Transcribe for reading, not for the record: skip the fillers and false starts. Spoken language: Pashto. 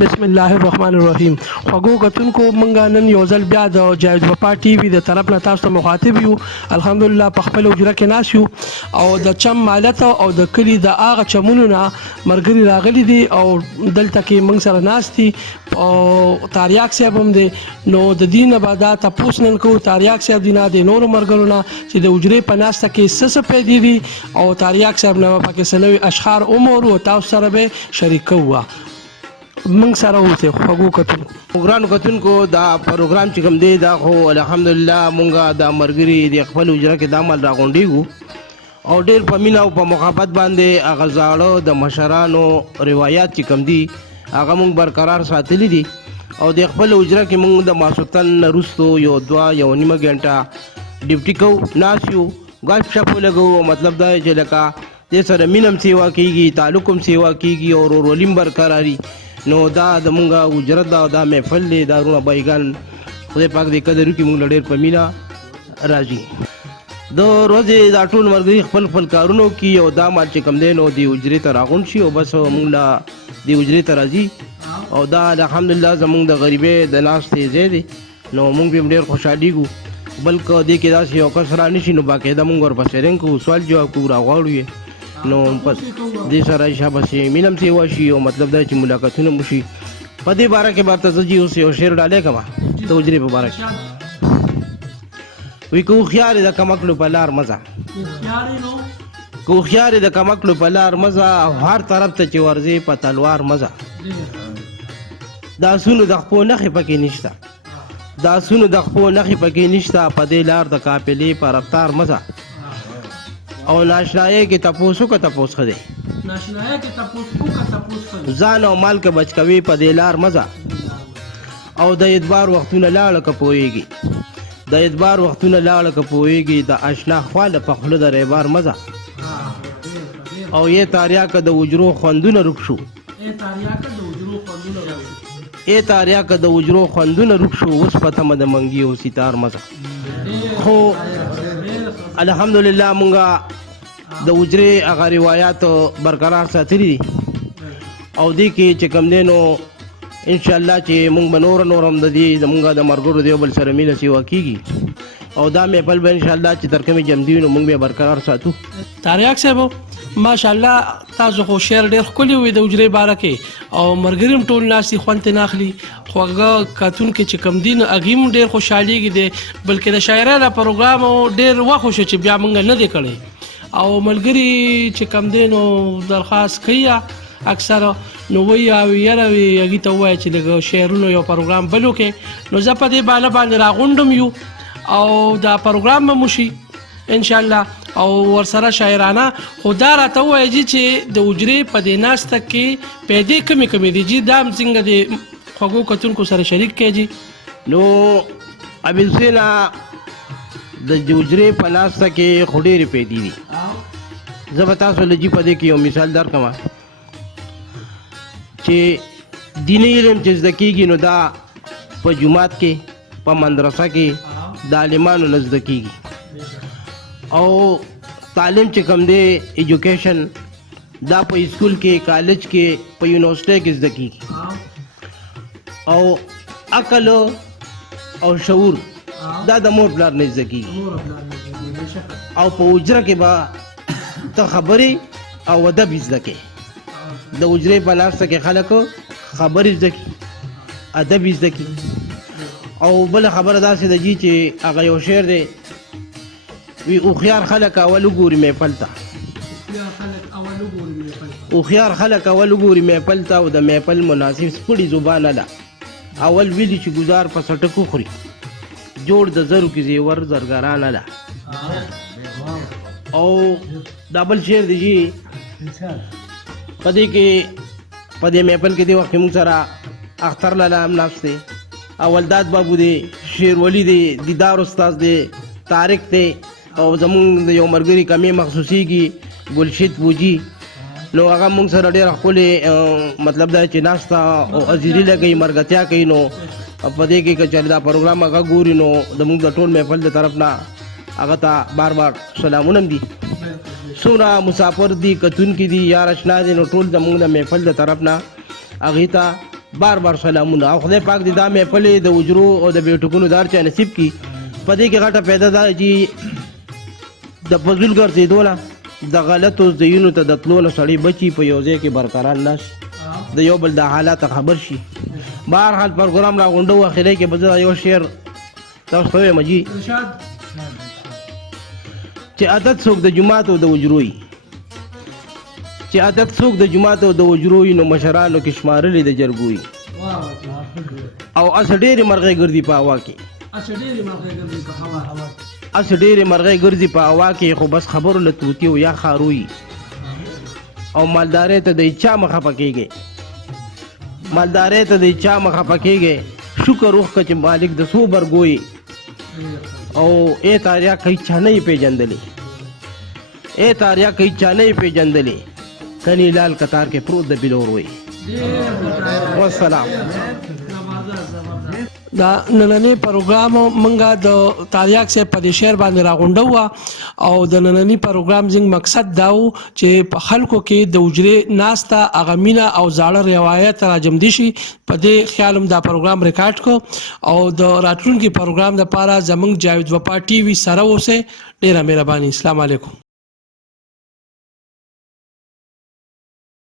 بسم الله الرحمن الرحیم. خوږو کتونکو مونږ نن یو ځل بیا د جایز وفا ټي وي د طرف نه تاسو ته مخاطب یو. الحمدلله په خپل اجره کې ناس یو او د چم مالت او د کلی د هغه چمونو نه مرګري راغلي دي او دلته کې مونږ سره ناس دي او تاریاک صاحب هم دی. نو د دین بعد تاسو نن کو تاریاک صاحب دی نه د نور مرګرو نه چې د اجره په ناسته کې څه پیدا دي او تاریاک صاحب نه پاکستاني اشعار عمر او تاسو سره به شریک وو. من سره اوسه خوږو کتونکو دا پروګرام چې کوم دی دا خو الحمدلله مونږه د مرګري د خپل اجره کې د عمل راغونډیږو او ډېر په مینا او په محبت باندې هغه زاړه د مشرانو روایت چې کوم دي هغه مونږ برقرار ساتلي دي او د خپل اجره کې مونږ د ماسوتن رستو یو نیمه غنټه ډیوټي کو ناس یو غاښ شپو لګو. مطلب دا چې لکه د سره مینم سیوا کیږي تعلق هم سیوا کیږي او ورولیم برقراري. نو دا د مونږه اجرت دا محفل دی دارونه بایګان خدای پاک دې قدر وکړي مونږ ډېر په مینا راځي د ورځې دا ټول مرګري خپل کارونو کې او دا مال چې کم دی نو د اجرې ته راغون شي او بس مونږ لا د اجرې ته راځي او دا الحمدلله زمونږ د غریبې د ناستې ځای دی نو مونږ به ډېر خوشحالېږو. بلکې دې کې داسې یو کس رانشي نو باقاعده مونږ ورپسې رنګ کوو سوال جواب کوو راغواړو نو دې سره شاباسي مینم سیوا شي او مطلب دا چې ملاقاتونه مو شي. په دې باره کې بارته زه جي اوس یو شعر ډالې کما د اجرې په باره کې وی کو خیال د کمکلو په لار مزه کو خیال د کمکلو په لار مزه او هر طرف ته چې ورځي په تلوار مزه دا سونو د خپل نخې پکې نشته دا سونو د خپل نخې پکې نشته په دې لار د قافلې پر رفتار مزه او ناشنایه کې تپوسو کا تپوس خدي ناشنایه کې تپوس کا تپوس خدي ځان او مال کې بچ کوي په دې لار مزه او د ادبار وختونه لاړه کپويږي د ادبار وختونه لاړه کپويږي د آشنا خواله په خله د ریبار مزه او یې تاریاک د وجرو خوندونه رکشو تاریاک د وجرو خوندونه رکشو اوس پته مده منګي او ستار مزه خو الحمدلله مونږه د اجرې هغه روایت برقرار ساتلي دي او دې کې چې کوم دی نو انشاءالله چې مونږ به نور هم د دې زمونږ د مرګرو د یو بل سره مینه سیوا کېږي او دا محفل به انشاءالله چې تر کومې جمدي وي نو مونږ به برقرار ساتو. تاریاک صاحب ماشاءالله تاسو خو شعر ډېر ښکلی وي د اجرې باره کې او مرګري هم ټول ناستي خوند ترې ناخلي خوږه کتونکي چې کوم دي نو هغوی هم ډېر خوشحالېږي دی بلکې د شاعرانو پروګرام ډېر وخت وشو چې بیا موږ نه دی کړی او ملګري چې کوم دی نو درخواست کوي اکثره نو وایي او یاره وي هغوی ته ووایه چې لږ شعرونو یو پروګرام بل وکړي نو زه په دې بانه باندې راغونډم یو او دا پروګرام به مو شي انشاءالله او ورسره شاعرانه خو دا راته ووایي چې د اجرې په دې ناسته کې پیدې کمې دي جي دا هم څنګه د خوږو کتونکو سره شریک کړي نو ابلسینا د اجرې په ناسته کې خو ډېرې پیدې دي. زه به تاسو له جي په دې کې یو مثال درکړم چې دیني علم چې زده کېږي نو دا په جومات کې په مدرسه کې د عالمانو نه زده کېږي او تعلیم چې کوم دی ایجوکیشن دا په اسکول کې کالج کې په یونیورسټۍ کې زده کېږي او عقل او شعور دا د مور پلار نه زده کېږي او په اجره کې به ته خبرې او ادب زده کړې د اجرې په ناسته کې خلک خبرې زده کړي ادب زده کړي او بله خبره داسې ده جي چې هغه یو شعر دی وی اوخيار خلک اول وګوري محفل ته اوخيار خلک اول وګوري محفل ته او د محفل مناسب سپړي زبان ده اول ویلي چې گزار په سټکو خوري جوړ د زرو کې زیور زرګرانه ده او دا بل شعر دی جی په دې محفل کې دی وخت موږ سره اختر لاله هم ناسته اول داد بابو دی شیر ولی دی دیدار استاد دی طارق دی او زمونږ د یو مرګري کمې مخصوصیږي ګلشید بوجي نو هغه مونږ سره ډېر ښکلې مطلب دا چې ناسته او عزیزي لګوي مرګتیا کوي نو په دې کې که چېرې دا پروګرام هغه ګوري نو زمونږ د ټول محفل د طرف نه هغه ته بار سلامونه هم دي. څومره مسافر دي کتونکي دي یار اشنا دي نو ټول زمونږ د محفل د طرف نه هغې ته بار بار سلامونه او خدای پاک دې دا محفل د اجرو او د بیټکونو دار چا نصیب کی پدې کې غټه پیدا ده چې د فضول ګرځېدو نه د غلطو زینو ته د تلو نه سړی بچي په یو ځای کې برقرار نشي د یو بل د حالات خبر شي. بهرحال پروګرام را غونډو اخري کې به یو شعر تاسو ته وایم جی چې عادت څوک د جماعت او د اجروي چې عادت څوک د جماعت او د اجروي نو مشرانو کې شمارلې د جرګوي او اس ډېرې مرغۍ ګرځي په هوا کې اس ډېرې مرغۍ ګرځي په هوا کې خو بس خبرو له توتي او یا خاروي او مالدارۍ ته د چا مخه پکېږي مالدارۍ ته د چا مخه پکېږي شکر وکړه چې مالک د سو برګوي او اے تاریا کوي چا نه پیژندلې اے تاریا کوي چا نه پیژندلې کني لال قطار کې پروت د بلور وي. والسلام. دا نننی پروګرام منګه د تاریخ سے په شهر باندې راغونډو او د نننی پروګرام زنګ مقصد داو چې په خلکو کې د اجرې ناستا اغمینه او زاړه روایت راجم دي شي په دې خیالم دا پروګرام ریکارډ کو او د راتلونکي پروګرام لپاره زمنګ جاوید وپا ټي وي سره اوسه. ډیره مهرباني. السلام علیکم.